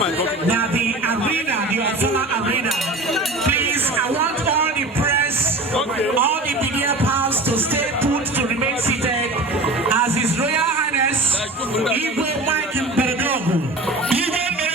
Now the arena, the Ofala Arena, please, I want all the press, all the media powers to stay put, to remain seated, as His Royal Highness Igwe Mike Mberedogu.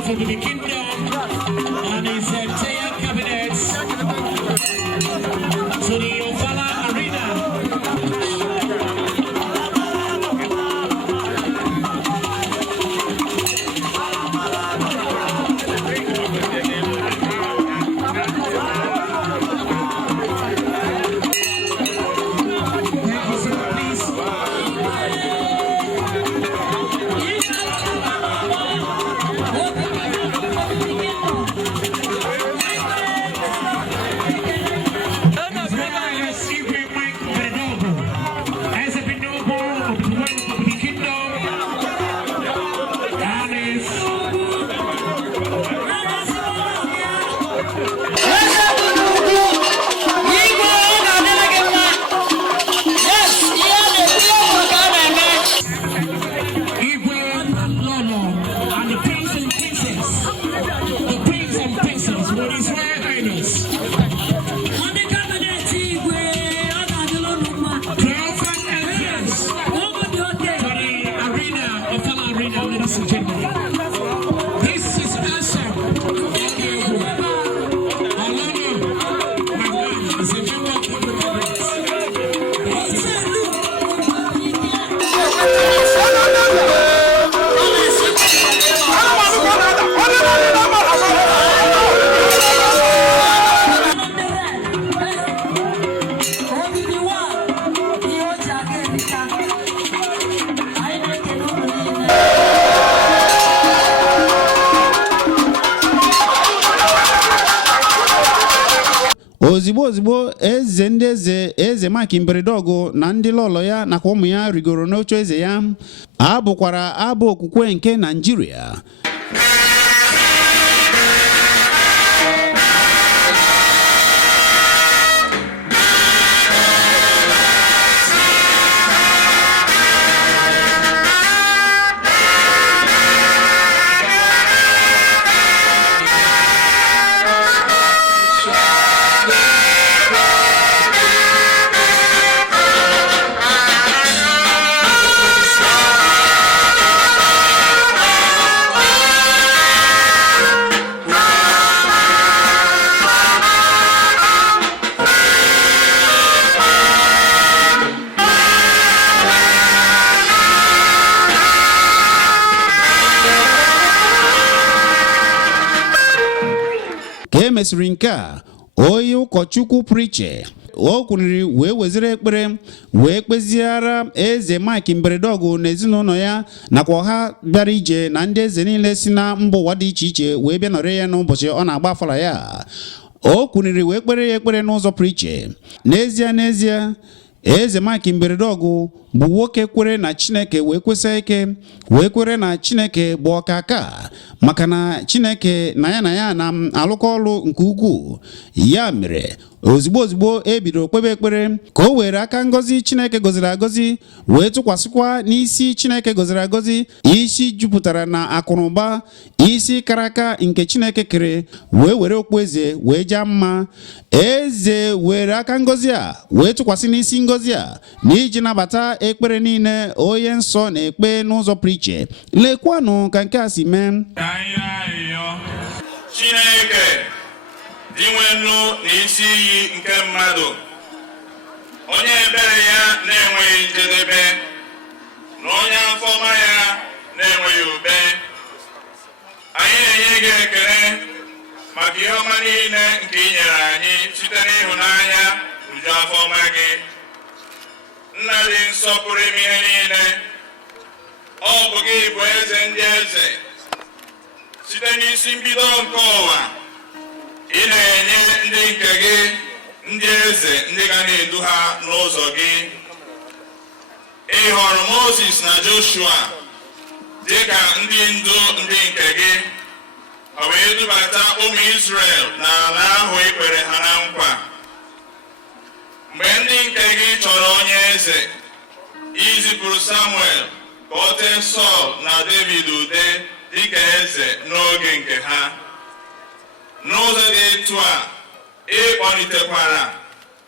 For the kingdom and his entire cabinet to the Ofala Arena. ozigbo eze ndị eze Mike Mberedogu na ndị lọlọ ya nakwa ụmụ ya rigoro n'oche eze ya abụkwara abụ okwukwe nke Nigeria. Ka mesịrị nke a, onye ụkọchukwu preacher o kwuniri wee wezere ekpere wee kpeziara eze Mike Mberedogu na ezinụlọ ya nakwa ọha bịara ije na ndị eze niile si na mba ụwa dị iche iche wee bịa nọrọ ya n'ụbọchị ọ na-agba afara ya. O kwuniri wee kpere ya ekpere n'ụzọ preacher. N'ezie eze Mike Mberedogu bụ nwoke kwere na Chineke wee kwesa ike wee kwere na Chineke bụ ọkaka maka na Chineke na ya na-alụkọ ọlụ nke ukwuu. Ya mere ozigbo ebido kpebe ekpere ka o were aka ngozi Chineke goziri agozi wee tụkwasịkwa n'isi Chineke goziri agozi, isi jupụtara na akụnụba, isi karaka nke Chineke kere, wee were okpueze wee jaa mma. Eze were aka ngozi a wee tụkwasị n'isi ngozi a n'iji nabata ekpere niile onye nsọ na-ekpe n'ụzọ preacher. Lekwanụ ka nke a si mee. Chineke inwenu n'isi iyi nke mmadụ, onye ebere ya na-enweghị njedebe, na onye afọma ya na-enweghị maka ihe ọma niile nke ị nyere anyị site n'ịhụnanya uju afọ ọma gị. Nna dị nsọ pụrụ ime ihe niile, ọ bụ gị bụ eze ndị eze. Site n'isi mbido nke ụwa, ị na-enye ndị nke gị ndị eze ndị ga na-edu ha n'ụzọ gị. Ị họrọ Moses na Joshua dị ka ndị ndu ndị nke gị, ọ wee dubata ụmụ Israel n'ala ahụ i kwere ha na nkwa. Mgbe ndị nke gị chọrọ onye eze, izipụrụ Samuel ka o tee Sọl na David ude dịka eze n'oge nke ha. N'ụzọ dị etu a, ị kpọlitekwara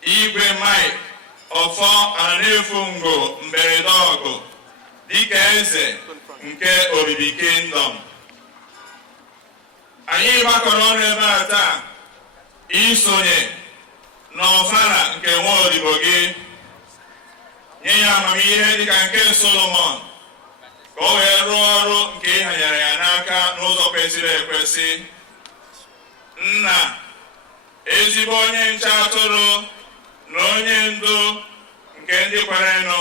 igwe Mike Ọfọ Anaefo-Ngo Mberede Ọgụ dịka eze nke Obibi Kingdom. Anyị gbakọrọ ọnụ ebe a taa isonye n'ọfara nke nwaodibo gị, nye ya amamihe dịka nke Solomon ka o wee rụọ ọrụ nke ị hanyere ya n'aka n'ụzọ kwesịrị ekwesị. Nna, ezigbo onye nche atụrụ na onye ndu nke ndị kwerenụ,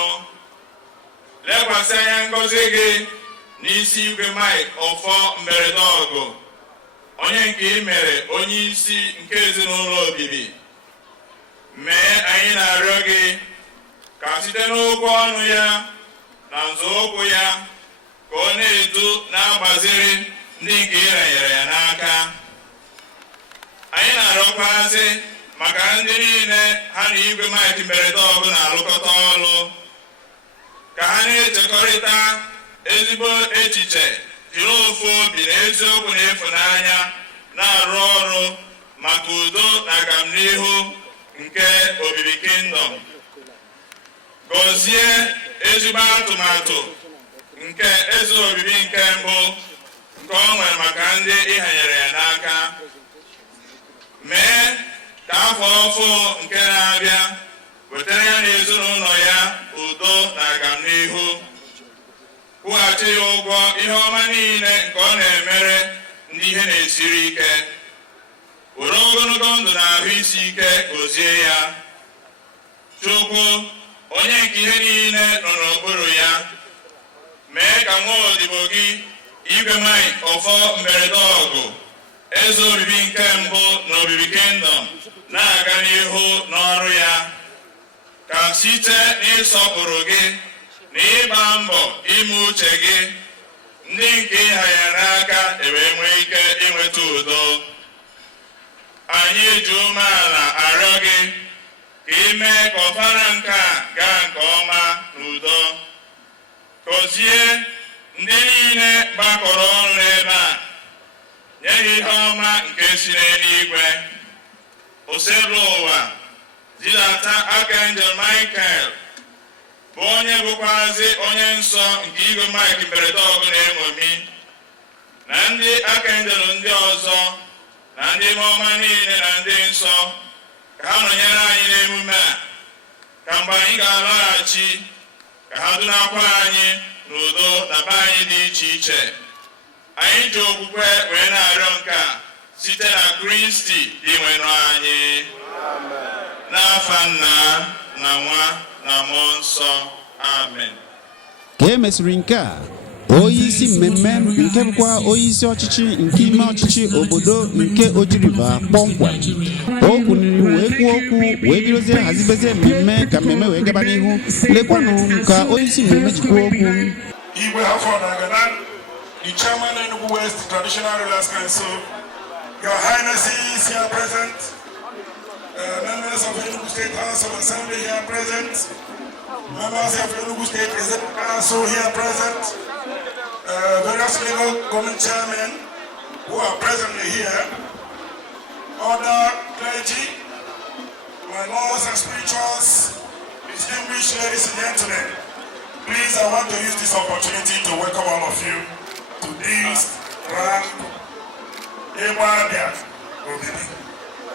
lekwasị anya ngọzi gị n'isi igwe Mike Ọfọ Mberede Ọgụ, onye nke ị mere onye isi nke ezinụlọ Obibi. Mee anyị na-arịọ gị ka site n'okwu ọnụ ya na nzọụkwụ ya ka ọ na-edu na-agbaziri ndị nke ị renyere ya n'aka. Anyị na-arịọkwazị maka ndị niile ha na igwe Mike Mberede Ọgụ na-arụkọta ọrụ, ka ha na-echekọrịta ezigbo echiche, jiri ofu obi na eziokwu na ịfụnanya na-arụ ọrụ maka udo na agamnihu nke Obibi Kingdom. Gọzie ezigbo atụmatụ nke eze obibi nke mbụ nke o nwere maka ndị ịhanyere ya n'aka. Mee ka afọ ọfụ nke na-abịa wetara ya na ezinụlọ ya udo na agamnihu. Kwụghachi ya ụgwọ ihe ọma niile nke ọ na-emere ndị ihe na-esiri ike. Were ogologo ndụ na ahụ isi ike gọzie ya. Chukwu, onye nke ihe niile nọ n'okpuru ya, mee ka nwaodibo gị igwe Mike Ọfọ Mberede Ọgụ, eze obibi nke mbụ na Obibi Kingdom, na-aga n'ihu n'ọrụ ya. Ka site n'ịsọpụrụ gị na ịgba mbọ ime uche gị, ndị nke ịha ya n'aka ewee nwee ike inweta udo. Anyị ji umeala arịọ gị ka ime ka ọfara nke a gaa nke ọma n'udo. Gọzie ndị niile gbakọrọ ọrụ ebe a, nye ha ihe ọma nke si n'eluigwe. Oselu ụwa zidata Archangel Michael, bụ onye bụkwazi onye nsọ nke igwe Mike Mberede Ọgụ na-eṅomi, na ndị Archangel ndị ọzọ na ndị ọma niile na ndị nsọ, ka ha nọnyere anyị n'emume a, ka mgbe anyị ga-alaghachi ka ha dunakwa anyị n'udo na be anyị dị iche iche. Anyị ji okwukwe wee na-arịọ nke a site na Kristi dị nwenụ anyị. N'afa Nna na Nwa na Mmụọ Nsọ. Amen. Ka e mesịrị nke a, onye isi mmemme nke bụkwa onye isi ọchịchị nke ime ọchịchị obodo nke Ojiriba kpọmkwem, o kwuniri wee kwuo okwu wee bidozie hazibezie mmemme ka mmemme wee gaba n'ihu. Lekwanụ ka onye isi mmemme ji kwuo okwu. Igwe Afọ Naganan, the chairman of Enugu West Traditional Rulers Council, Your Highnesses here present, members of Enugu State House of Assembly here present, members of Enugu State Executive Council here present, various legal government chairmen who are presently here, other clergy, my lords and spirituals, distinguished ladies and gentlemen. Please, I want to use this opportunity to welcome all of you to this grand Ewadia Obibi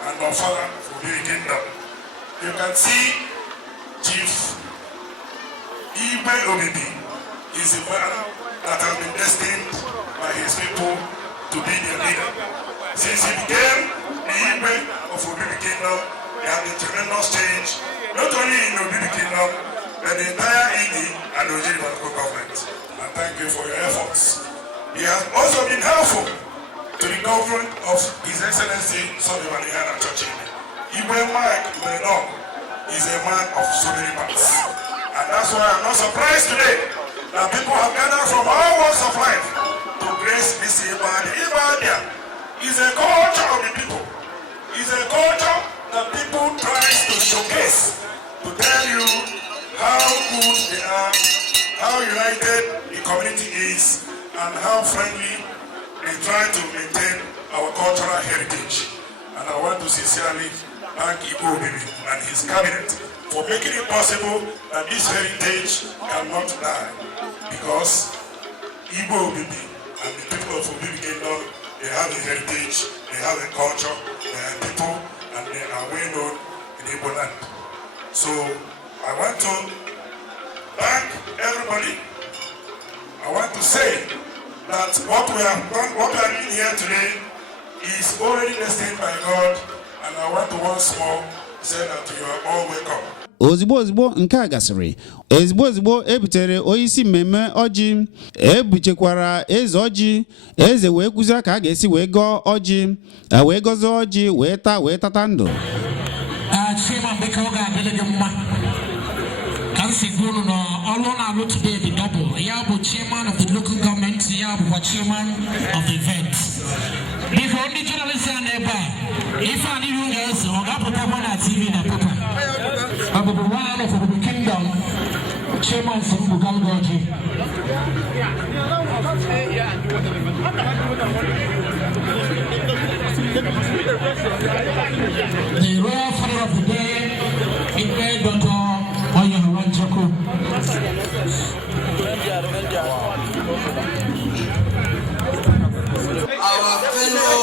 and Ofala Obibi Kingdom. You can see Chief Igwe Obibi is a man that has been destined by his people to be their leader. Since he became Kingdom, there has been tremendous change, not only in Obibi Kingdom, but the entire Indi and Oji local government. And thank you for your efforts. He has also been helpful to the government of His Excellency Sullivan Ihana Churchill. Igwe Mike Iberedog is a man of so many parts. And that's why I'm not surprised today that people have gathered from all walks of life to grace this Ibadah. Ibadah is a culture of the people. It's a culture that people try to showcase, to tell you how good they are, how united the community is, and how friendly they try to maintain our cultural heritage. And I want to sincerely thank Igbo Obibi and his cabinet for making it possible that this heritage cannot die. Because Igbo Obibi and the people of Obibi Kingdom, they have a heritage, they have a culture, they are people, and they are well known in Igbo land. So I want to thank everybody. I want to say that what we are doing here today is already destined by God, and I want to once more say that you are all welcome. Ozugbo nke a gasịrị, ozugbo ebutere onyeisi mmemme ọjị, ebuchekwara eze ọjị, eze wee kụzie ka a ga-esi wee gọọ ọjị, wee gọzie ọjị, wee tata ndụ. Chairman Beka Oga Adeleke Mma, Kansi Gunu no all na look today the double. Yabu chairman of the local government, Yabu chairman of the event. Before only journalists are nearby, if I need you guys, Oga Putapana TV na Papa. Abu Buwan of Obibi Kingdom, chairman Sabu Galgoji. The royal father of the day, Igwe Dr. Oyahawan Joko. Our fellow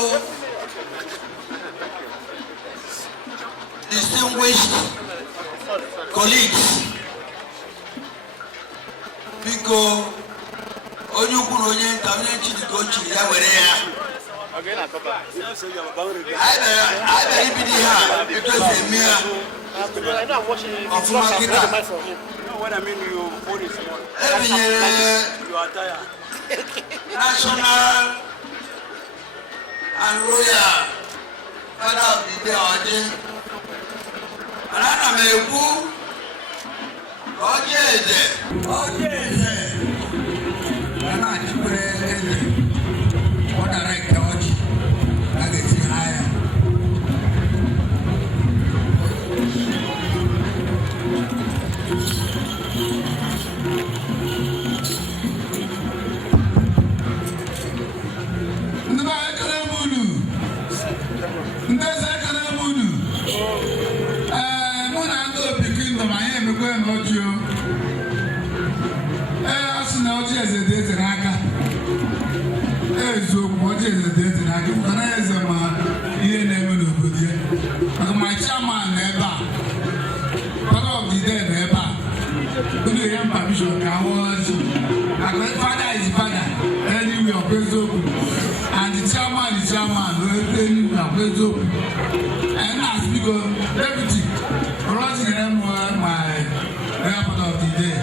distinguished colleagues, Biko Onyukwu onye nkamne Chidiko chiri ya were ya. I believe in her because they mere of Makita. Every year, national and royal father of the day, Oji. And I am a who? Oji is there. And I keep what director Oji. That is higher. My chairman never, part of the day never. When you have permission, father is father, anyway of and the chairman is chairman, anyway of and as we go, deputy, running them my part of the day.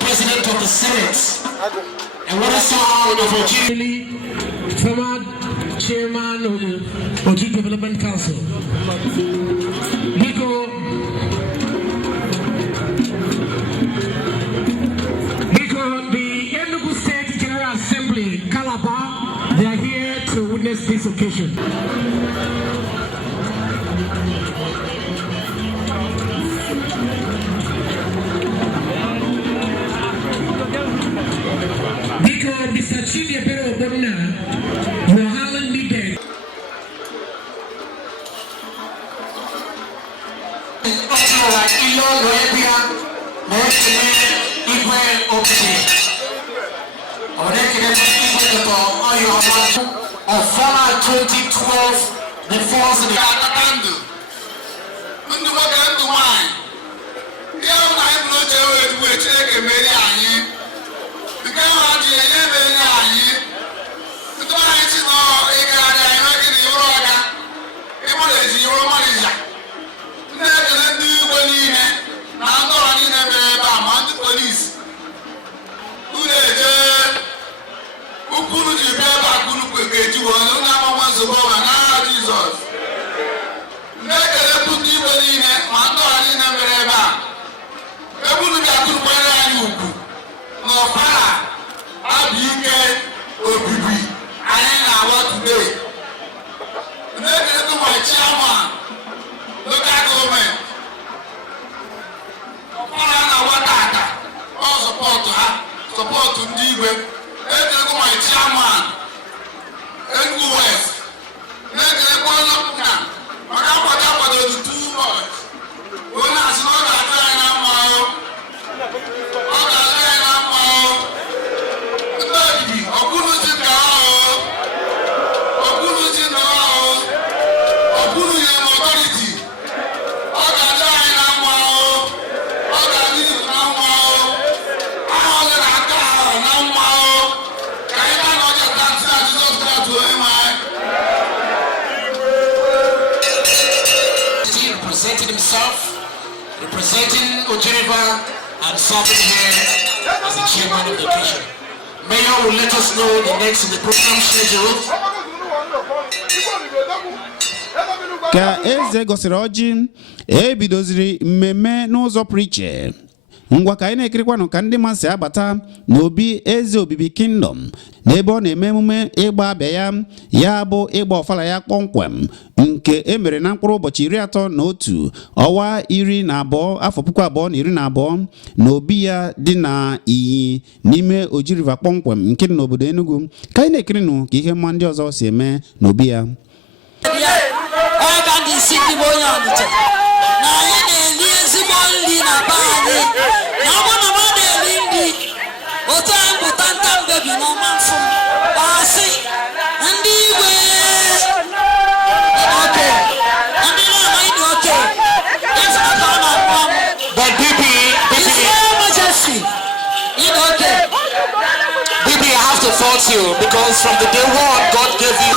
President of the Senate, and what I saw of Oji, former chairman of the Oji Development Council. Biko the Enugu State General Assembly, Calabar, they are here to witness this occasion. Because Mr. Chidi Ebere Obona, you are highly needed. Noebia, Noekene, Igwe Opiti. Onekene Igwe Oyo of former 2012, the force of the Akandu. Mundu Wakandu wine. Young Night Blood which take a very eye. The girl had a very eye. The night is all a guy I reckon the Yoga. It was your manager. Never do believe it. Now, no one in a man, the police. Who they who couldn't you ever get you on the number ones above and now Jesus? Never put you believe it. Man, no one in a man. They wouldn't get to where you no para. I'll be gay or be. I ain't know what today. Never do my chairman. Look at government. All support to her, support to Ndigwe. Let me go my chairman. Let me go west. Let me go up now. I can't put up with the too much. When I saw that line up my own, all that line up my own. The baby, I couldn't sit down. I couldn't sit down. I couldn't hear authority. All that line up my own. All that is now my own. All that I got now my own. Can you not just dance and just go to him? He represented himself, representing Ojeriva, and serving here as the chairman of the occasion. Mayor will let us know the next in the program schedule. Ka eze gosiri ọjị ebidoziri mmemme n'ụzọ pụrụ iche. Ngwa ka anyị na-ekirikwanụ ka ndị mmadụ si abata n'obi eze obibi kingdom n'ebe ọ na-eme emume ịgba abịa ya bụ ịgba ọfala ya kpọmkwem nke emere na mkpụrụ ụbọchị 31 ọnwa 12 afọ 2012 n'obi ya dị na iyi n'ime Oji River kpọmkwem nke dị n'obodo Enugu. Ka anyị na-ekirinụ ka ihe mma ndị ọzọ si eme n'obi ya. Bibi, I have to fault you because from the day one God gave you.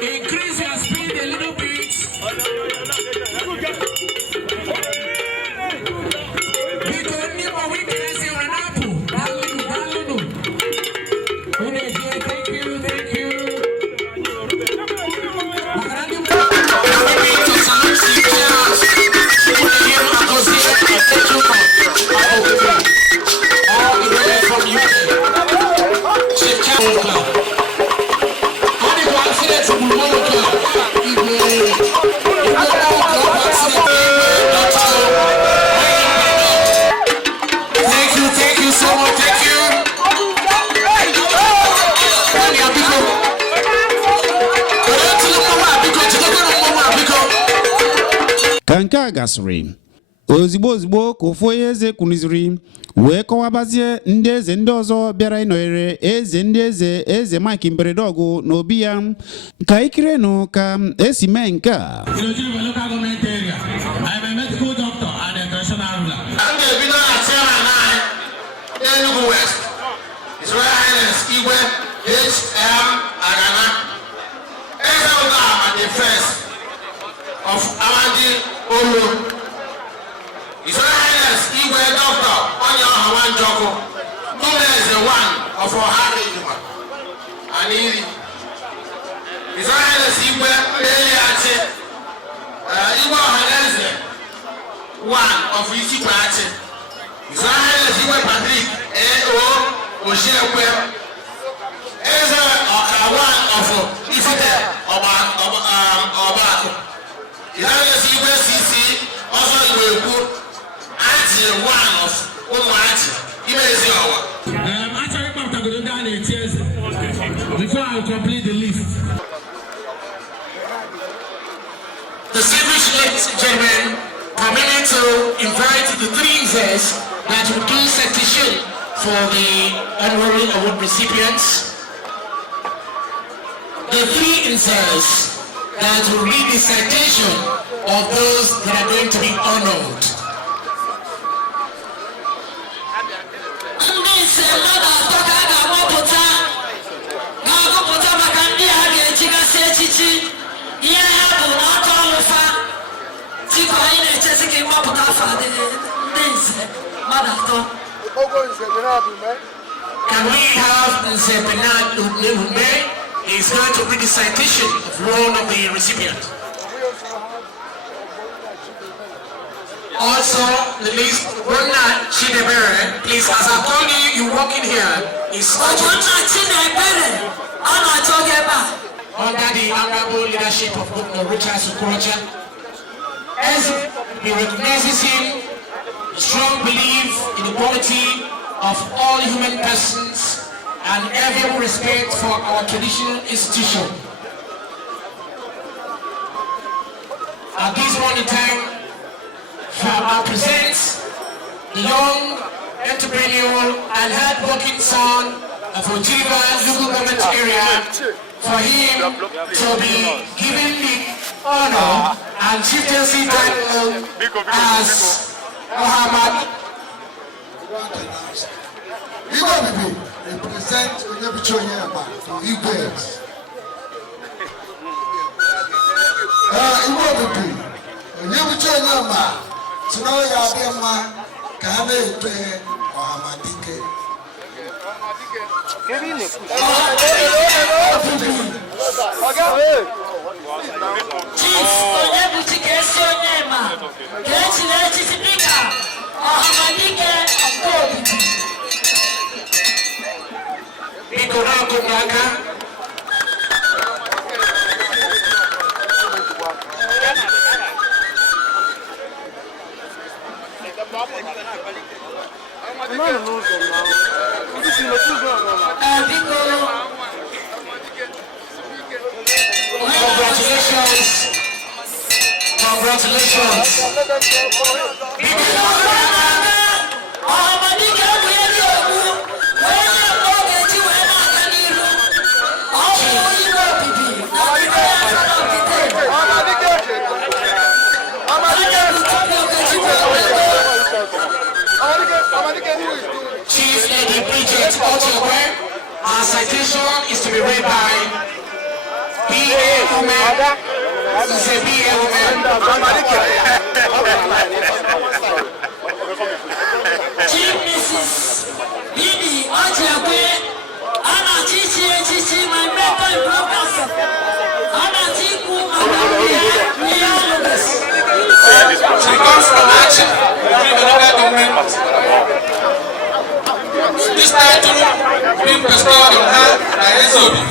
Increase your speed a little bit. Because new weakness in an apple. Thank you, thank you. Thank you so much. Thank you. Ka nke a gasịrị ozigbo ka ofu onye eze kwuniziri wee kọwabazie ndị eze ndị ọzọ bịara ịnọnyere eze ndị eze Mike Mberedọgụ n'obi ya. Ka ikirenụ ka esi mee nke a. Enugu West, His Royal Highness Igwe H.M. Agana, Ezelda at the first of Amadi Olu, His Royal Highness Igwe Dr. Onyo Hawan Joko, known as the one of Ohari Juma, Aniri, His Royal Highness Igwe Eliachi, Igwe Ohaneze, one of Ichikwachi, His Royal Highness Igwe Patrick A.O. Oshekwe, Eze Okawan of Ifite Obako, His Royal Highness Igwe C.C. one of Umuachi. Before I complete the list. Distinguished ladies and gentlemen, permit me to invite the three Nzes that will do citation for the honorary award recipients. The three Nzes that will read the citation of those that are going to be honored. Can we have Nze Bernard Umbe? He's going to read the citation of one of the recipients. Also, the list, Bernard Chidebere, please, as I told you, you walk in here, is under the honorable leadership of Dr. Richard Sukrocha. As he recognizes him, strong belief in the quality of all human persons and every respect for our traditional institution. At this point in time, I present the young entrepreneurial and hard-working son of Ojiba local government area for him to be given the honor and chieftaincy title as Muhammad. Igwe represent Onyebuchionyema to Igwes. Igwe Onyebuchionyema tunawe ya bema kame epe Ohamadike. Chief Onyebuchionyema Kechile Speaker Ohamadike Okobi. Congratulations. Chief Lady Bridget Ochewe, our citation is to be read by B.A. Women. This is B.A. Women. Chief Mrs. B.D. Ochewe, Anna Chichi, my mentor professor. Anna Chiku, She comes from action. This title being bestowed on her by Ezobi,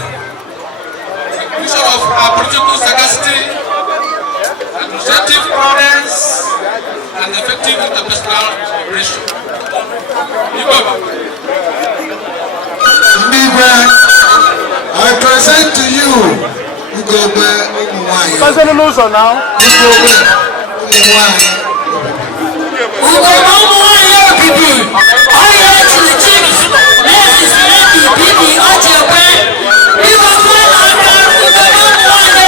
Bishop of our political sagacity, administrative prudence, and effective interpersonal cooperation. I present to you Ugobe Umuwayo. Ugobe Umuwayo people. All right to the chief. Mrs. Lady Bibi Ochewe. We will fall under Ugobe Umuwayo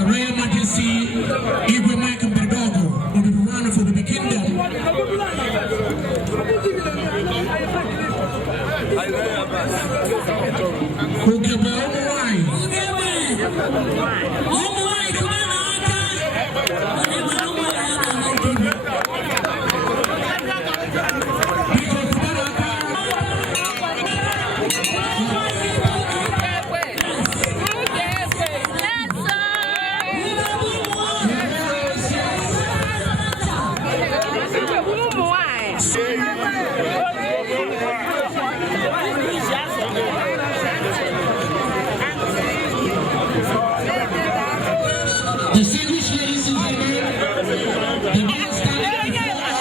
Her Royal Majesty Igwe Mike Mbedogo will be running for the kingdom. Distinguished ladies and gentlemen, the man standing before us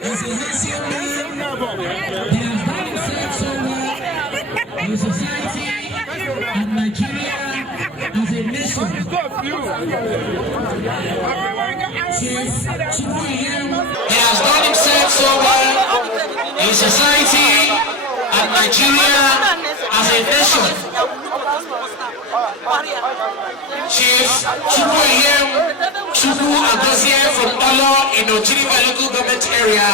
is a handsome man. They have done themselves so well in society and Nigeria as a nation. He has done himself so well in society and Nigeria as a nation. Chief Chukwueyem Chukwu Agozie from Olo in Ojiriba local government area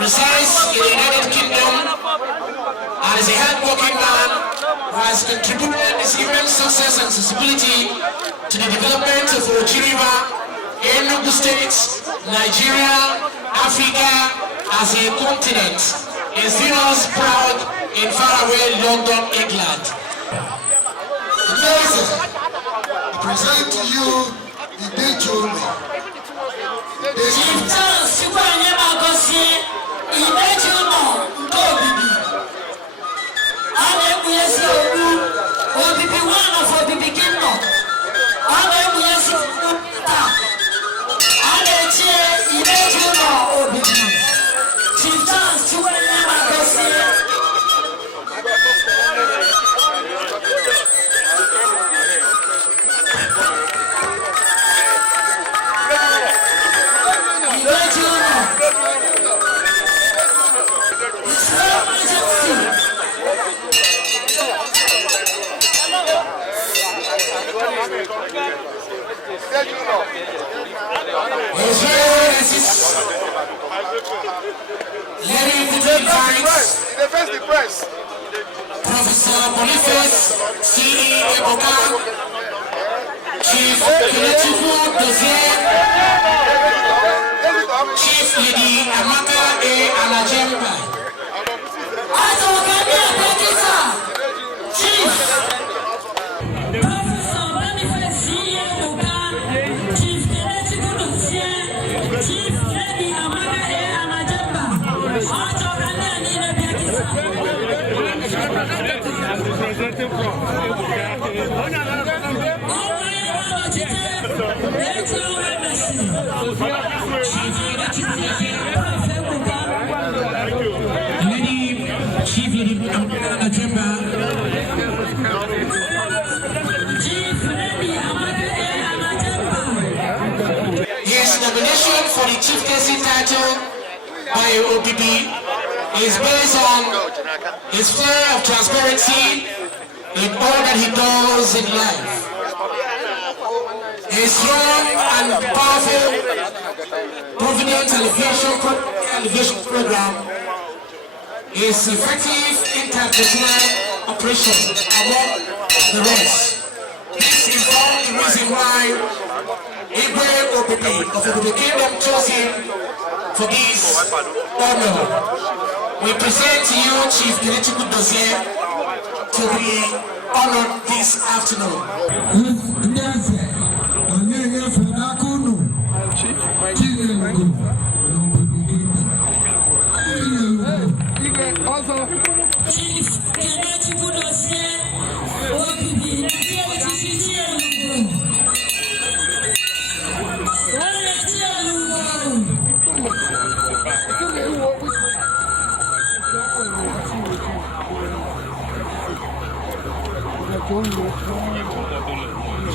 resides in the United Kingdom and is a hard-working man who has contributed his immense success and sensibility to the development of Ojiriba, Enugu State, Nigeria, Africa as a continent. Is us proud in faraway London, England. Amazing. I present to you the Dejome. Chief Charles Chukwueyem Agozie, Ibejuno Nkobibi. Ade Muyesi Ogu, Obibi one of Obibi Kingdom. Ade Muyesi Oguta. Ade Chie Ibejuno Obibi. Chief Charles Chukwueyem Agozie. Professor Boniface C.E. Eboka, Chief Kenechukwu Dozie, Chief Lady Amaka A. Anajemba. Chief Professor Boniface C.E. Eboka, Chief Kenechukwu Dozie, Chief Lady Amaka A. Anajemba. Presenting His nomination for the chieftaincy title by OPP is based on his flair of transparency in all that he does in life. His strong and powerful Provident Elevation Program is effective interpersonal operation among the rest. This informed the reason why Igwe OPP of the Kingdom chose him for this honor. We present to you Chief Kenechukwu Dozie to be honored this afternoon. Chief Kenechukwu Dozie, OPP,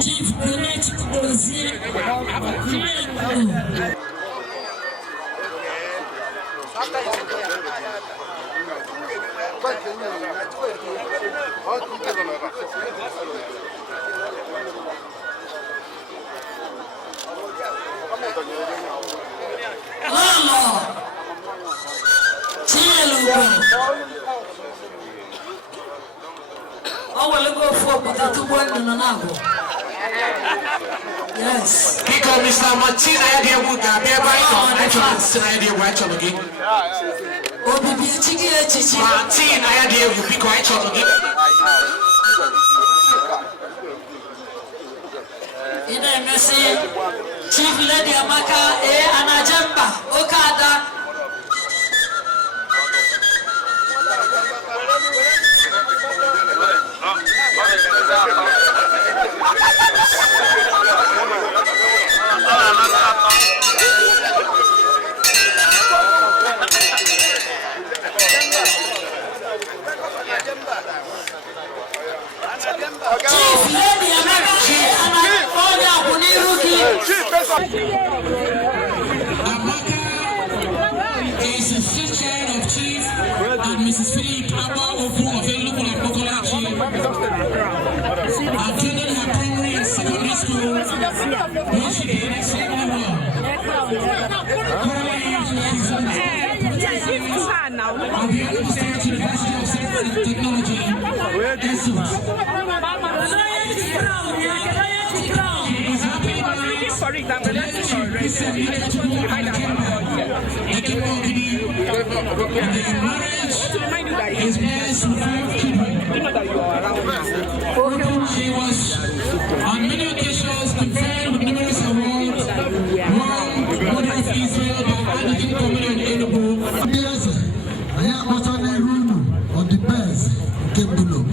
Chief Kenechukwu Dozie, Mama, Chilugo. Oh, well, go for potato one. Yes. Because Mr. Martin, I had a wood, I had a white on again. Martin, I had a wood, be quite on again. In a message, Chief Lady Amaka, Anajamba, Okada. Amaka is the fifth child of Chief and Mrs. Philip Abba Oku available at Bokola Chief. Attended her primary and secondary school, where she did extremely well. Currently, she is at the United States University of Science and Technology, ESUT. For example, that's already. His parents were 5 children. She was on many occasions conferred with numerous awards, won Mother of Israel by Anglican Community in Enugu. Yes, I am also a rule of the best game below.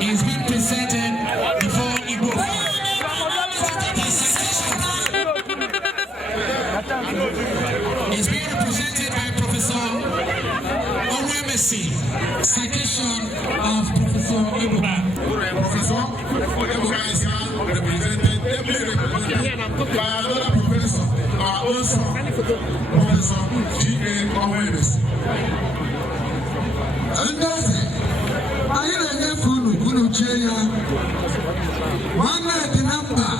He's been presented before Igbo. He's being represented by Professor Owemesi, citation of Professor Ibra. Professor Ibra is now represented by another professor, our own son, Professor G.A. Owemesi. And that's it. I hear a phone, Chaya. One night the number.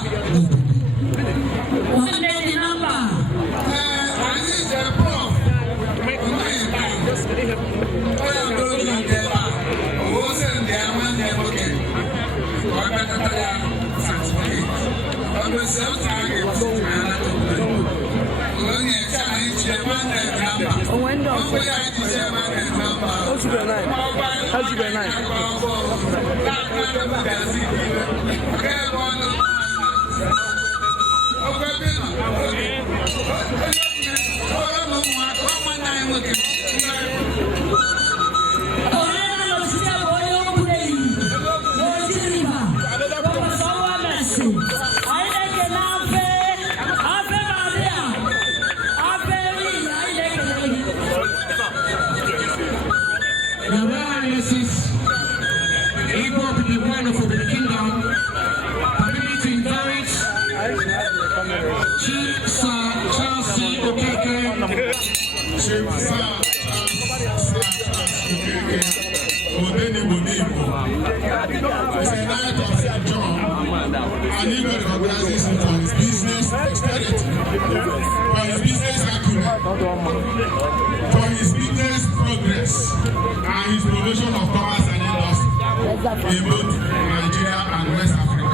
One day the number. I need a prof. I am going to get out. I wasn't there when they were getting. I better tell you, certificate. I was so tired of it. Only a challenge, the one that number. Only I deserve a number. How's your night? And he recognizes him for his business dexterity, for his business acumen, for his business progress, and his promotion of commerce and industry in both Nigeria and West Africa.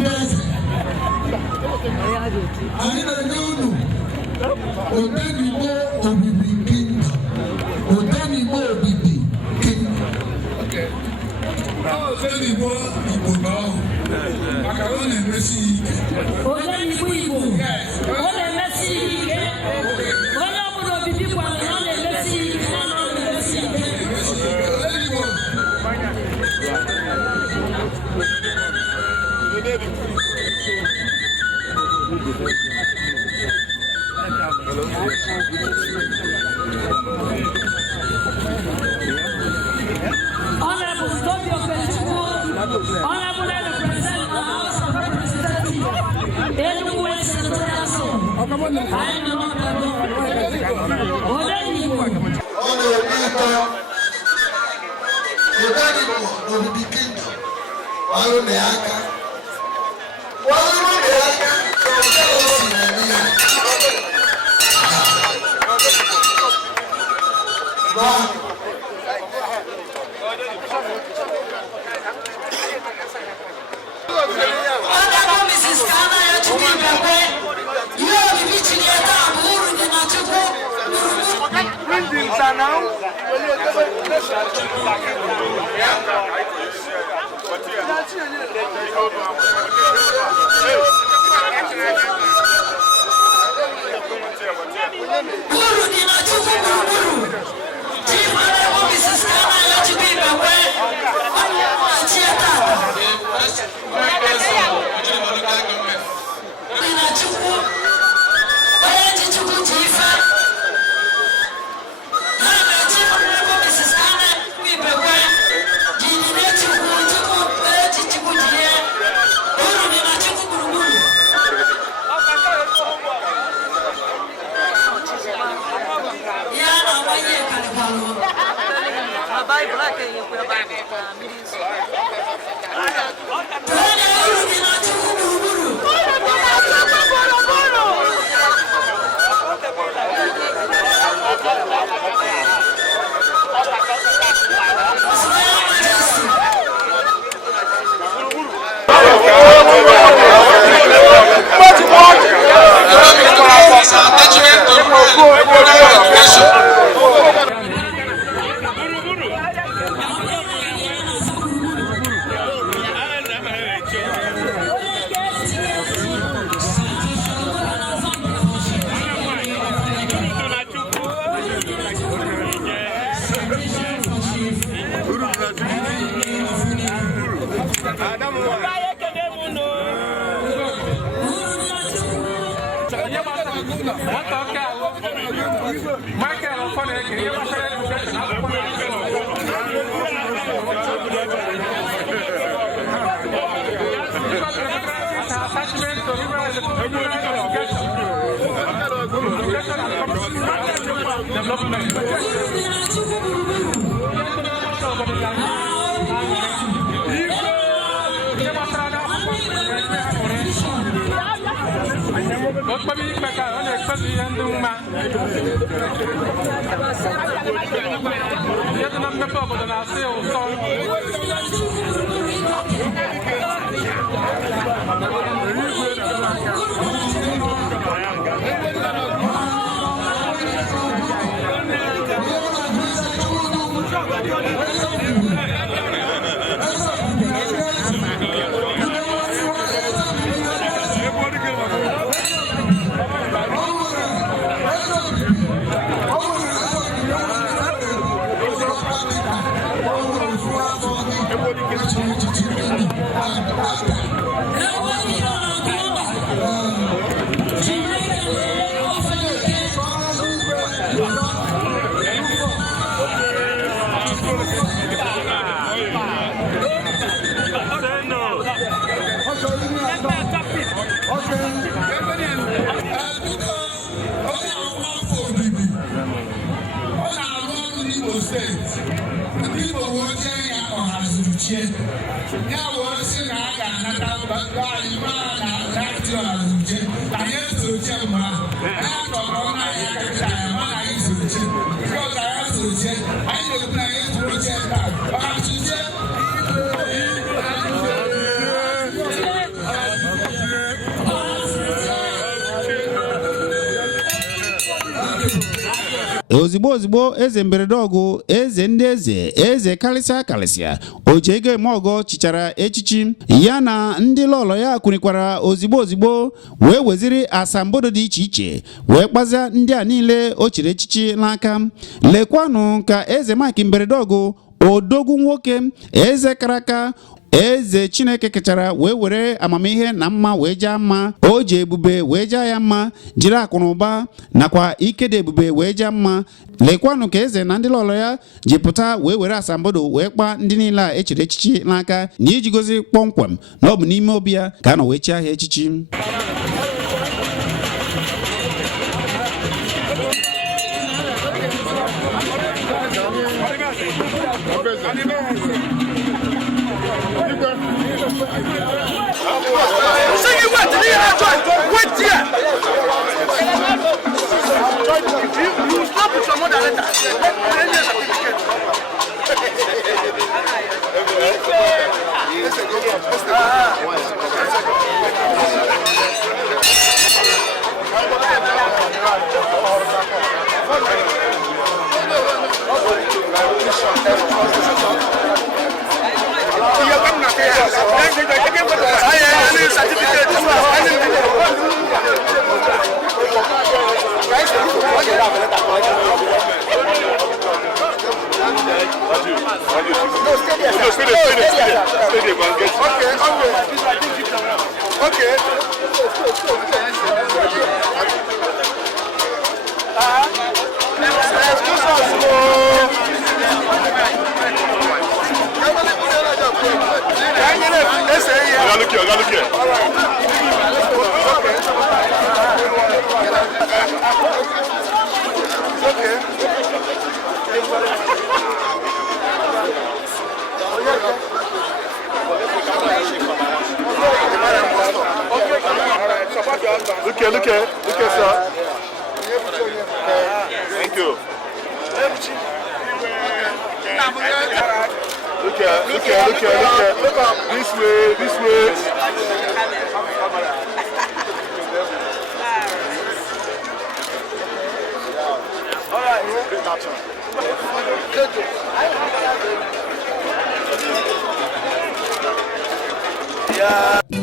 Yes. I don't know. Odenigbo Obibi Kingdom. Odenigbo Obibi Kingdom. Okay. Odenigbo Igbo now. Makaro na-emesi ike. Odenigbo Igbo. Ọ na-emesi ike. Onye ọbụla obibi kwara na ọ na-emesi ike. Ọ na-emesi ike. Odenigbo. Honorable Tobio Festival, Honorable President of the House of Representatives, Enugu West Senatorial Zone. I am the Honorable Odenigbo. Odenigbo Obibi Kingdom. Walu Meaka. Honorable Mrs. Kana Yachibibwe, you are the Vichiniata Aburu de Nachuku. Guru di Nachuku Guru. Chief Honorable Mrs. Kana Yachibibwe, State. Ndị Igbo wee jee ya ọhaziri chie. Ya wee sị na a ga-anata mba anyị maa na na-atị ọhaziri chie. Anyị esoro chie mgbe ahụ. Ya tọrọ na anyị akịta ya ma na anyị soro chie. Nke ọzọ anyị soro chie. Anyị na-ekwu na anyị soro chie taa. Ọhaziri chie. ozigbo eze mberede ọgụ eze ndị eze karịsịa o ji ego eme ọgọ chichara echichi ya na ndị lọlọ ya kwurikwara ozigbo wee weziri asambodo dị iche iche wee kpazia ndị a niile o chiri echichi n'aka. Lekwanụ ka eze Mike mberede ọgụ odogwu nwoke eze karaka eze Chineke kechara wee were amamihe na mma wee jaa mma, o ji ebube wee jaa ya mma, jiri akụnụba nakwa ike dị ebube wee jaa mma. Lekwanụ ka eze na ndị lọlọ ya ji pụta wee were asambodo wee kpaa ndị niile a echiri echichi n'aka na iji gozi kpọmkwem na ọ bụ n'ime obi ya ka a nọ wee chi ahịa echichi. Look here, sir. Thank you. Look here. This way. All right. Yeah.